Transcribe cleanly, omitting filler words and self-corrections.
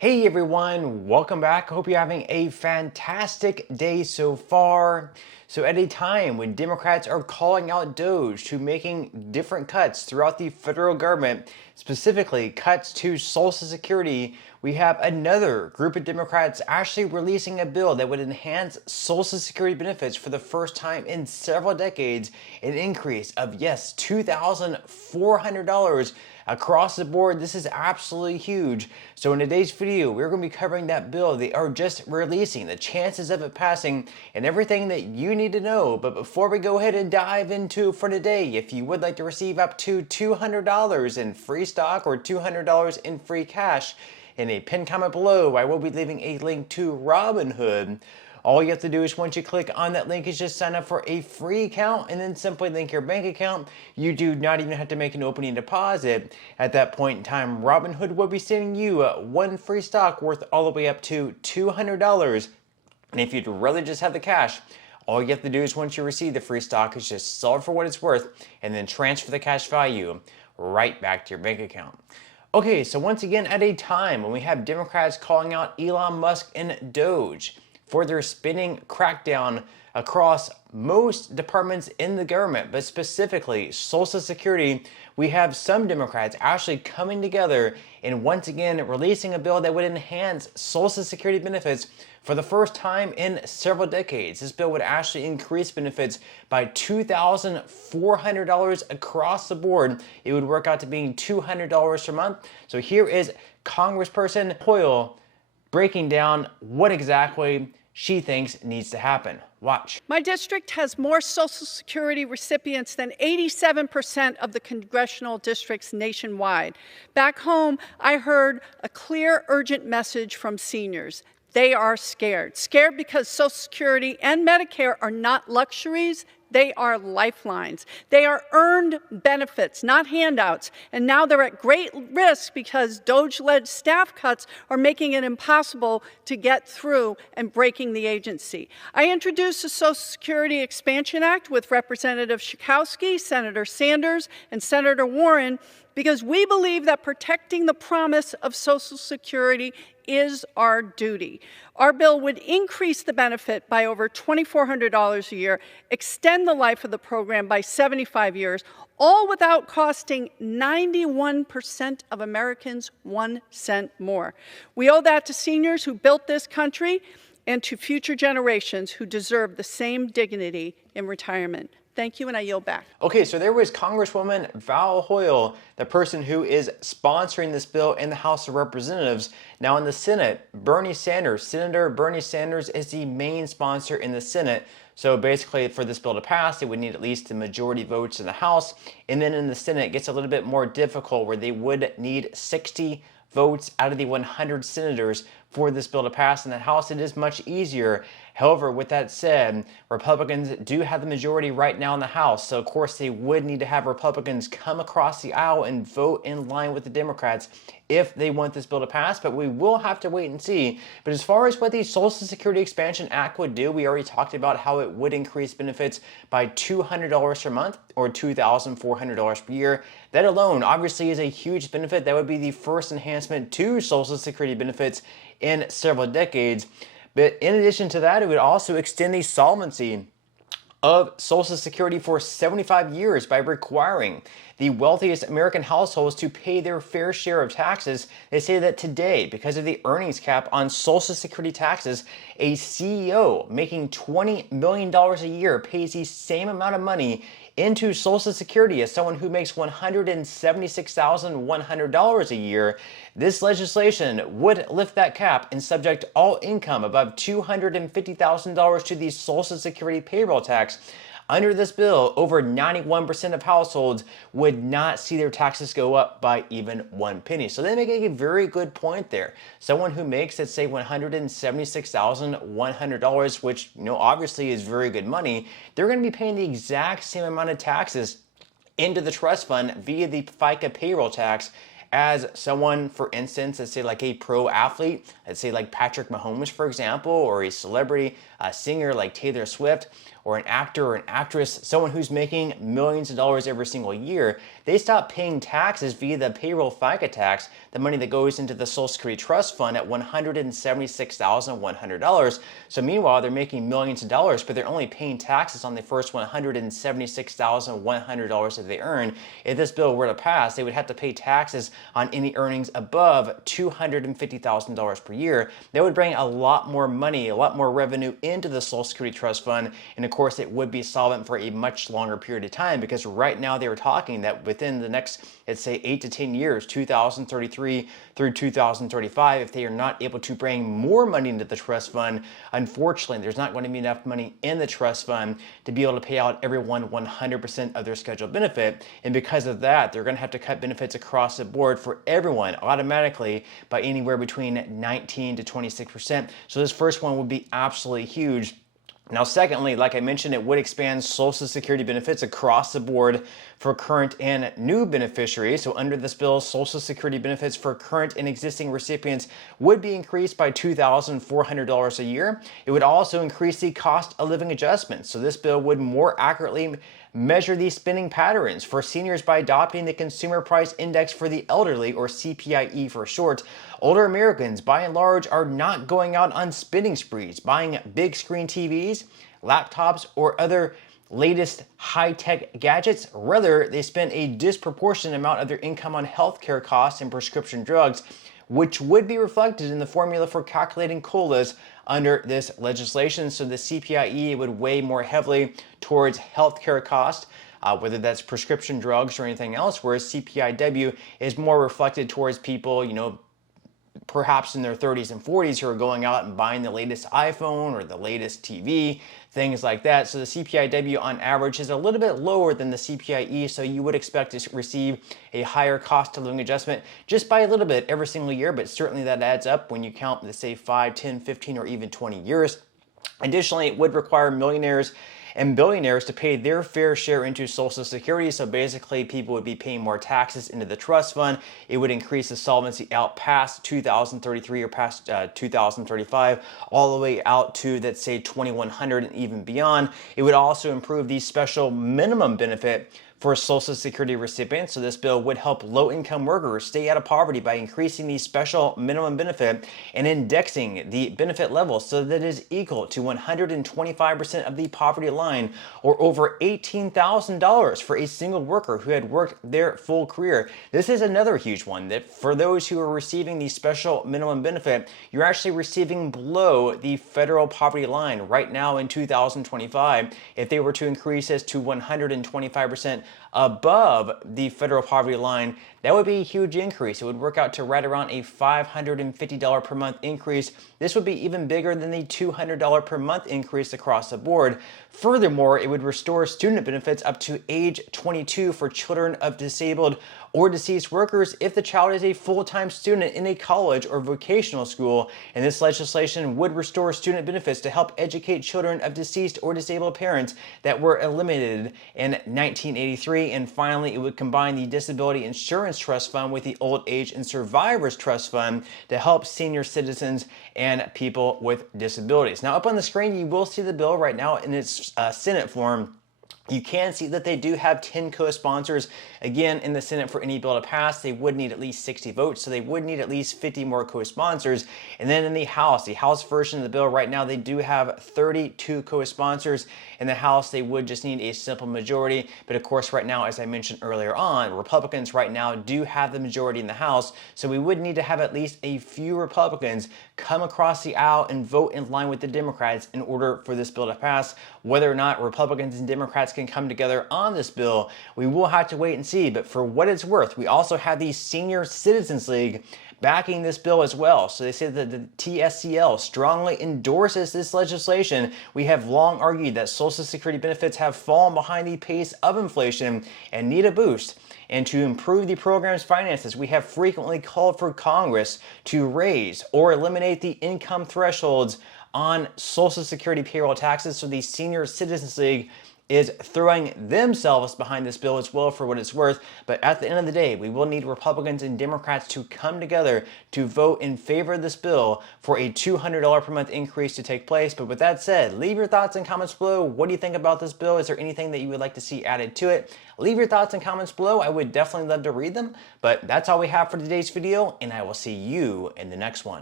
Hey everyone, welcome back. Hope you're having a fantastic day so far. So at a time when Democrats are calling out DOGE to making different cuts throughout the federal government, specifically cuts to Social Security, we have another group of Democrats actually releasing a bill that would enhance Social Security benefits for the first time in several decades, an increase of, yes, $2,400 across the board. This is absolutely huge. So in today's video, we're going to be covering that bill they are just releasing, the chances of it passing, and everything that you need to know. But before we go ahead and dive into for today, if you would like to receive up to $200 in free stock or $200 in free cash, in a pinned comment below, I will be leaving a link to Robinhood. All you have to do is once you click on that link is just sign up for a free account and then simply link your bank account. You do not even have to make an opening deposit. At that point in time, Robinhood will be sending you one free stock worth all the way up to $200. And if you'd rather just have the cash, all you have to do is once you receive the free stock is just sell it for what it's worth and then transfer the cash value right back to your bank account. Okay, so once again, at a time when we have Democrats calling out Elon Musk and DOGE for their spending crackdown across most departments in the government, but specifically Social Security, we have some Democrats actually coming together and once again releasing a bill that would enhance Social Security benefits for the first time in several decades. This bill would actually increase benefits by $2,400 across the board. It would work out to being $200 per month. So here is Congressperson Hoyle breaking down what exactly she thinks needs to happen. Watch. My district has more Social Security recipients than 87% of the congressional districts nationwide. Back home, I heard a clear, urgent message from seniors. They are scared. Scared because Social Security and Medicare are not luxuries. They are lifelines. They are earned benefits, not handouts. And now they're at great risk because DOGE-led staff cuts are making it impossible to get through and breaking the agency. I introduced the Social Security Expansion Act with Representative Schakowsky, Senator Sanders, and Senator Warren because we believe that protecting the promise of Social Security is our duty. Our bill would increase the benefit by over $2,400 a year, extend the life of the program by 75 years, all without costing 91% of Americans 1 cent more. We owe that to seniors who built this country and to future generations who deserve the same dignity in retirement. Thank you, and I yield back. Okay, so there was Congresswoman Val Hoyle, the person who is sponsoring this bill in the House of Representatives. Now in the Senate, Senator Bernie Sanders is the main sponsor in the Senate. So basically for this bill to pass, it would need at least the majority votes in the House. And then in the Senate, it gets a little bit more difficult where they would need 60 votes out of the 100 senators for this bill to pass. In the House, it is much easier. However, with that said, Republicans do have the majority right now in the House, so of course they would need to have Republicans come across the aisle and vote in line with the Democrats if they want this bill to pass, but we will have to wait and see. But as far as what the Social Security Expansion Act would do, we already talked about how it would increase benefits by $200 per month or $2,400 per year. That alone obviously is a huge benefit. That would be the first enhancement to Social Security benefits in several decades. But in addition to that, it would also extend the solvency of Social Security for 75 years by requiring the wealthiest American households to pay their fair share of taxes. They say that today, because of the earnings cap on Social Security taxes, a CEO making $20 million a year pays the same amount of money into Social Security as someone who makes $176,100 a year. This legislation would lift that cap and subject all income above $250,000 to the Social Security payroll tax. Under this bill, over 91% of households would not see their taxes go up by even 1 penny. So they make a very good point there. Someone who makes, let's say, $176,100, which obviously is very good money, they're going to be paying the exact same amount of taxes into the trust fund via the FICA payroll tax as someone, for instance, let's say like a pro athlete, let's say like Patrick Mahomes, for example, or a celebrity, a singer like Taylor Swift, or an actor or an actress, someone who's making millions of dollars every single year, they stop paying taxes via the payroll FICA tax, the money that goes into the Social Security Trust Fund at $176,100. So meanwhile, they're making millions of dollars, but they're only paying taxes on the first $176,100 that they earn. If this bill were to pass, they would have to pay taxes on any earnings above $250,000 per year. That would bring a lot more money, a lot more revenue into the Social Security Trust Fund, and of course it would be solvent for a much longer period of time, because right now they were talking that within the next, let's say, 8 to 10 years, 2033 through 2035, if they are not able to bring more money into the trust fund, unfortunately there's not going to be enough money in the trust fund to be able to pay out everyone 100% of their scheduled benefit. And because of that, they're going to have to cut benefits across the board for everyone automatically by anywhere between 19 to 26%. So this first one would be absolutely huge. Now, secondly, like I mentioned, it would expand Social Security benefits across the board for current and new beneficiaries. So under this bill, Social Security benefits for current and existing recipients would be increased by $2,400 a year. It would also increase the cost of living adjustment. So this bill would more accurately measure these spending patterns for seniors by adopting the Consumer Price Index for the elderly, or CPIE for short. Older Americans, by and large, are not going out on spending sprees, buying big screen TVs, laptops, or other latest high-tech gadgets. Rather, they spend a disproportionate amount of their income on healthcare costs and prescription drugs, which would be reflected in the formula for calculating COLAs under this legislation. So the CPIE would weigh more heavily towards healthcare costs, whether that's prescription drugs or anything else, whereas CPIW is more reflected towards people, perhaps in their 30s and 40s, who are going out and buying the latest iPhone or the latest TV, things like that. So the CPIW on average is a little bit lower than the CPIE, so you would expect to receive a higher cost of living adjustment just by a little bit every single year, but certainly that adds up when you count, let's say, 5, 10, 15, or even 20 years. Additionally, it would require millionaires and billionaires to pay their fair share into Social Security. So basically, people would be paying more taxes into the trust fund. It would increase the solvency out past 2033 or past 2035, all the way out to, let's say, 2100 and even beyond. It would also improve the special minimum benefit for Social Security recipients. So this bill would help low-income workers stay out of poverty by increasing the special minimum benefit and indexing the benefit level so that it is equal to 125% of the poverty line, or over $18,000 for a single worker who had worked their full career. This is another huge one, that for those who are receiving the special minimum benefit, you're actually receiving below the federal poverty line right now in 2025. If they were to increase this to 125% above the federal poverty line, that would be a huge increase. It would work out to right around a $550 per month increase. This would be even bigger than the $200 per month increase across the board. Furthermore, it would restore student benefits up to age 22 for children of disabled or deceased workers if the child is a full-time student in a college or vocational school. And this legislation would restore student benefits to help educate children of deceased or disabled parents that were eliminated in 1983. And finally, it would combine the Disability Insurance Trust Fund with the Old Age and Survivors Trust Fund to help senior citizens and people with disabilities. Now, up on the screen, you will see the bill right now in its Senate form. You can see that they do have 10 co-sponsors. Again, in the Senate, for any bill to pass, they would need at least 60 votes, so they would need at least 50 more co-sponsors. And then in the House version of the bill right now, they do have 32 co-sponsors. In the House, they would just need a simple majority. But of course, right now, as I mentioned earlier on, Republicans right now do have the majority in the House, so we would need to have at least a few Republicans come across the aisle and vote in line with the Democrats in order for this bill to pass. Whether or not Republicans and Democrats can come together on this bill, we will have to wait and see. But for what it's worth, we also have the Senior Citizens League backing this bill as well. So they say that the TSCL strongly endorses this legislation. We have long argued that Social Security benefits have fallen behind the pace of inflation and need a boost. And to improve the program's finances, we have frequently called for Congress to raise or eliminate the income thresholds on Social Security payroll taxes. So the Senior Citizens League is throwing themselves behind this bill as well for what it's worth. But at the end of the day, we will need Republicans and Democrats to come together to vote in favor of this bill for a $200 per month increase to take place. But with that said, leave your thoughts and comments below. What do you think about this bill? Is there anything that you would like to see added to it? Leave your thoughts and comments below. I would definitely love to read them. But that's all we have for today's video, and I will see you in the next one.